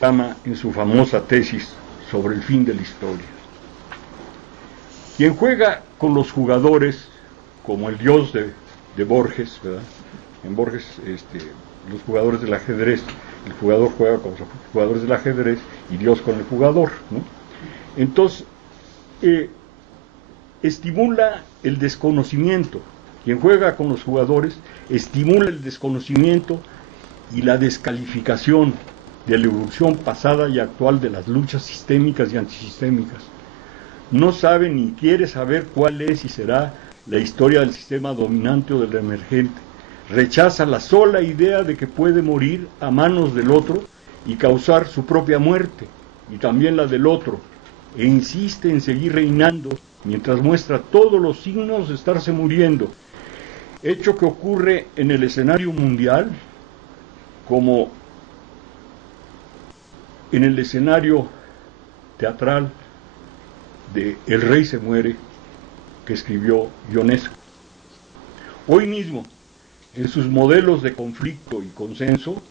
llama en su famosa tesis sobre el fin de la historia. Quien juega con los jugadores, como el dios de Borges, ¿verdad? En Borges, los jugadores del ajedrez, el jugador juega con los jugadores del ajedrez y Dios con el jugador, ¿no? Entonces, estimula el desconocimiento. Quien juega con los jugadores estimula el desconocimiento y la descalificación de la evolución pasada y actual de las luchas sistémicas y antisistémicas. No sabe ni quiere saber cuál es y será la historia del sistema dominante o del emergente. Rechaza la sola idea de que puede morir a manos del otro y causar su propia muerte, y también la del otro, e insiste en seguir reinando mientras muestra todos los signos de estarse muriendo, hecho que ocurre en el escenario mundial como en el escenario teatral de El Rey se muere, que escribió Ionesco. Hoy mismo, en sus modelos de conflicto y consenso,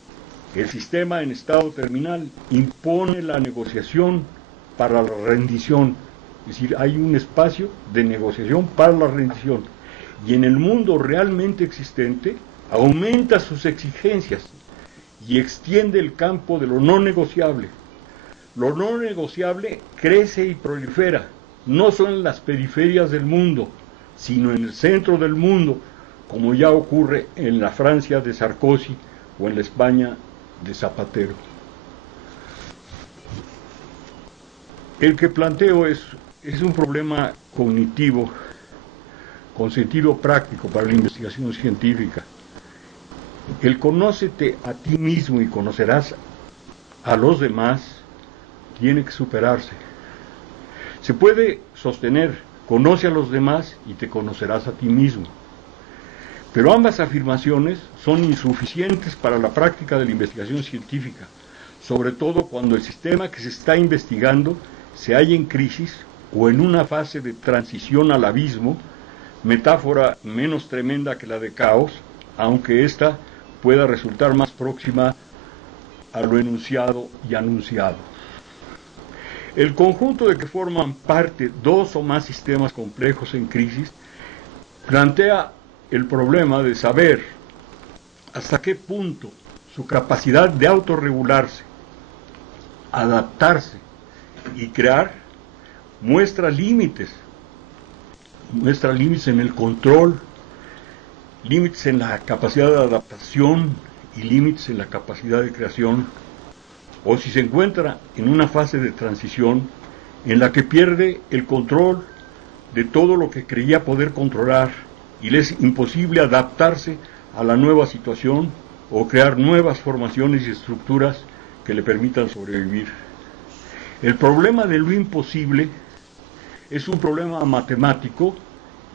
el sistema en estado terminal impone la negociación para la rendición, es decir, hay un espacio de negociación para la rendición, y en el mundo realmente existente aumenta sus exigencias y extiende el campo de lo no negociable. Lo no negociable crece y prolifera, no solo en las periferias del mundo, sino en el centro del mundo, como ya ocurre en la Francia de Sarkozy o en la España de Zapatero. El que planteo es un problema cognitivo con sentido práctico para la investigación científica. El conócete a ti mismo y conocerás a los demás tiene que superarse. Se puede sostener, conoce a los demás y te conocerás a ti mismo. Pero ambas afirmaciones son insuficientes para la práctica de la investigación científica, sobre todo cuando el sistema que se está investigando se halla en crisis o en una fase de transición al abismo, metáfora menos tremenda que la de caos, aunque ésta pueda resultar más próxima a lo enunciado y anunciado. El conjunto de que forman parte dos o más sistemas complejos en crisis plantea el problema de saber hasta qué punto su capacidad de autorregularse, adaptarse y crear muestra límites en el control, límites en la capacidad de adaptación y límites en la capacidad de creación, o si se encuentra en una fase de transición en la que pierde el control de todo lo que creía poder controlar y le es imposible adaptarse a la nueva situación o crear nuevas formaciones y estructuras que le permitan sobrevivir. El problema de lo imposible es un problema matemático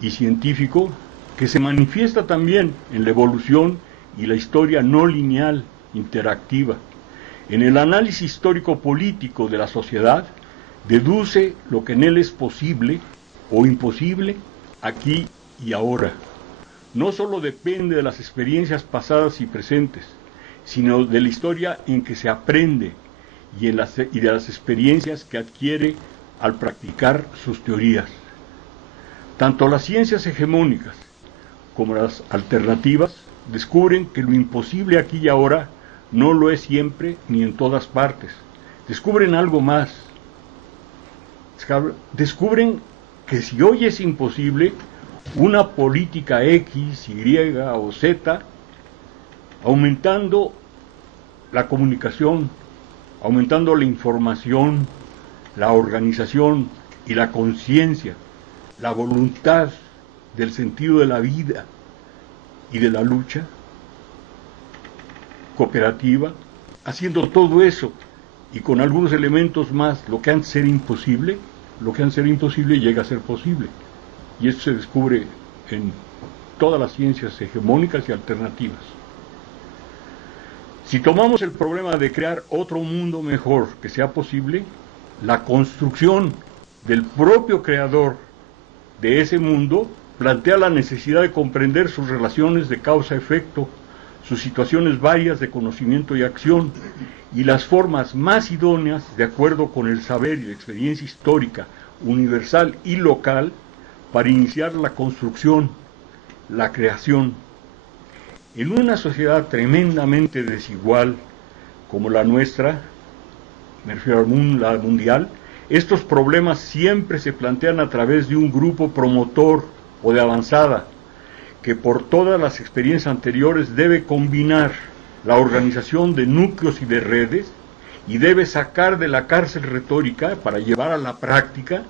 y científico que se manifiesta también en la evolución y la historia no lineal interactiva. En el análisis histórico-político de la sociedad, deduce lo que en él es posible o imposible aquí y ahora. No solo depende de las experiencias pasadas y presentes, sino de la historia en que se aprende y de las experiencias que adquiere al practicar sus teorías. Tanto las ciencias hegemónicas como las alternativas descubren que lo imposible aquí y ahora no lo es siempre ni en todas partes. Descubren algo más. Descubren que si hoy es imposible, una política X, Y o Z, aumentando la comunicación, aumentando la información, la organización y la conciencia, la voluntad del sentido de la vida y de la lucha cooperativa, haciendo todo eso y con algunos elementos más, lo que antes era imposible llega a ser posible. Y esto se descubre en todas las ciencias hegemónicas y alternativas. Si tomamos el problema de crear otro mundo mejor que sea posible, la construcción del propio creador de ese mundo plantea la necesidad de comprender sus relaciones de causa-efecto, sus situaciones varias de conocimiento y acción, y las formas más idóneas, de acuerdo con el saber y la experiencia histórica, universal y local, para iniciar la construcción, la creación. En una sociedad tremendamente desigual como la nuestra, me refiero a la mundial, estos problemas siempre se plantean a través de un grupo promotor o de avanzada, que por todas las experiencias anteriores debe combinar la organización de núcleos y de redes, y debe sacar de la cárcel retórica para llevar a la práctica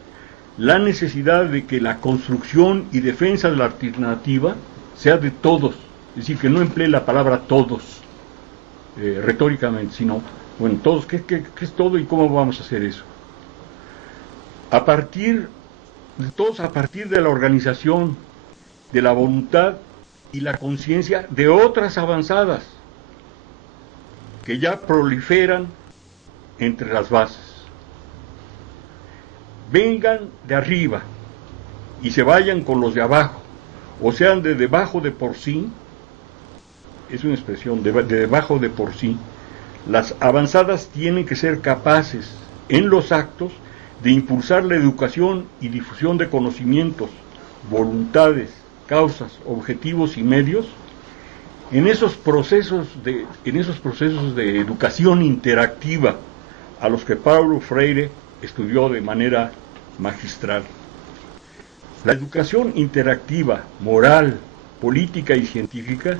la necesidad de que la construcción y defensa de la alternativa sea de todos, es decir, que no emplee la palabra todos retóricamente, sino, bueno, todos, ¿qué es todo y cómo vamos a hacer eso? A partir de la organización, de la voluntad y la conciencia de otras avanzadas que ya proliferan entre las bases. Vengan de arriba y se vayan con los de abajo, o sean de debajo de por sí, es una expresión, de debajo de por sí. Las avanzadas tienen que ser capaces, en los actos, de impulsar la educación y difusión de conocimientos, voluntades, causas, objetivos y medios, en esos procesos de educación interactiva a los que Paulo Freire estudió de manera magistral. La educación interactiva, moral, política y científica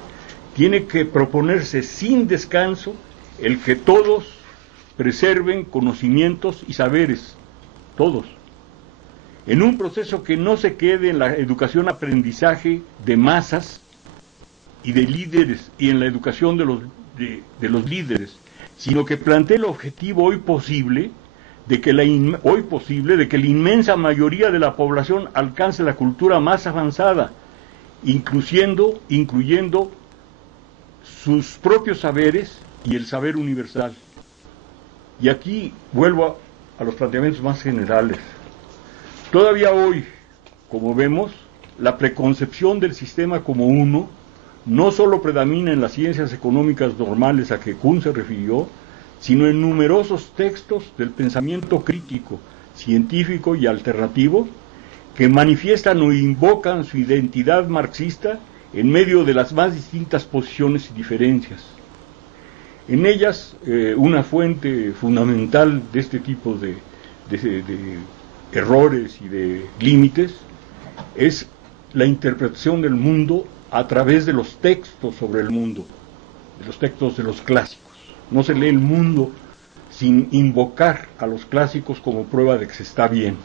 tiene que proponerse sin descanso el que todos preserven conocimientos y saberes, todos, en un proceso que no se quede en la educación-aprendizaje de masas y de líderes, y en la educación de los líderes, sino que plantee el objetivo hoy posible de que la inmensa mayoría de la población alcance la cultura más avanzada, incluyendo sus propios saberes y el saber universal. Y aquí vuelvo a los planteamientos más generales. Todavía hoy, como vemos, la preconcepción del sistema como uno no solo predomina en las ciencias económicas normales a que Kuhn se refirió, sino en numerosos textos del pensamiento crítico, científico y alternativo, que manifiestan o invocan su identidad marxista en medio de las más distintas posiciones y diferencias. En ellas, una fuente fundamental de este tipo de errores y de límites es la interpretación del mundo a través de los textos sobre el mundo, de los textos de los clásicos. No se lee el mundo sin invocar a los clásicos como prueba de que se está bien,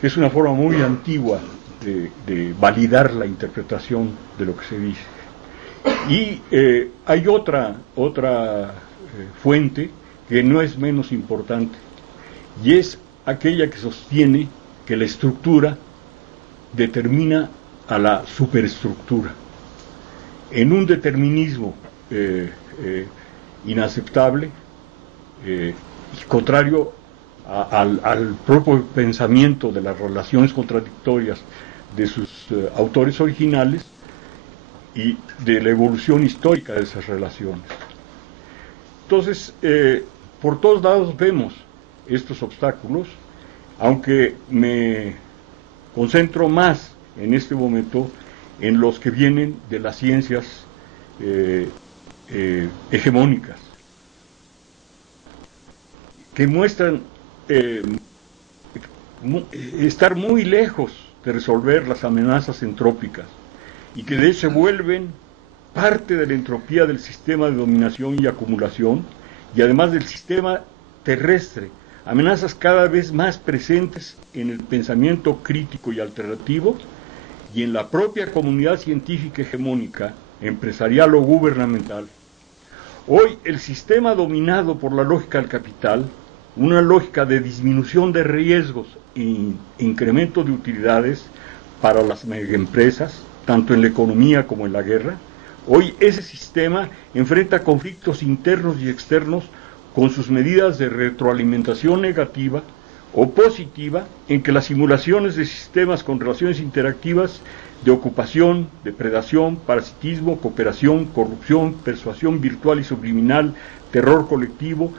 que es una forma muy antigua de validar la interpretación de lo que se dice. Y hay otra fuente que no es menos importante, y es aquella que sostiene que la estructura determina a la superestructura. En un determinismo inaceptable y contrario al propio pensamiento de las relaciones contradictorias de sus autores originales y de la evolución histórica de esas relaciones. Entonces, por todos lados vemos estos obstáculos, aunque me concentro más en este momento en los que vienen de las ciencias hegemónicas, que muestran estar muy lejos de resolver las amenazas entrópicas y que de hecho se vuelven parte de la entropía del sistema de dominación y acumulación, y además del sistema terrestre, amenazas cada vez más presentes en el pensamiento crítico y alternativo y en la propia comunidad científica hegemónica, empresarial o gubernamental. Hoy el sistema dominado por la lógica del capital, una lógica de disminución de riesgos e incremento de utilidades para las megaempresas, tanto en la economía como en la guerra, hoy ese sistema enfrenta conflictos internos y externos con sus medidas de retroalimentación negativa, o positiva en que las simulaciones de sistemas con relaciones interactivas de ocupación, depredación, parasitismo, cooperación, corrupción, persuasión virtual y subliminal, terror colectivo,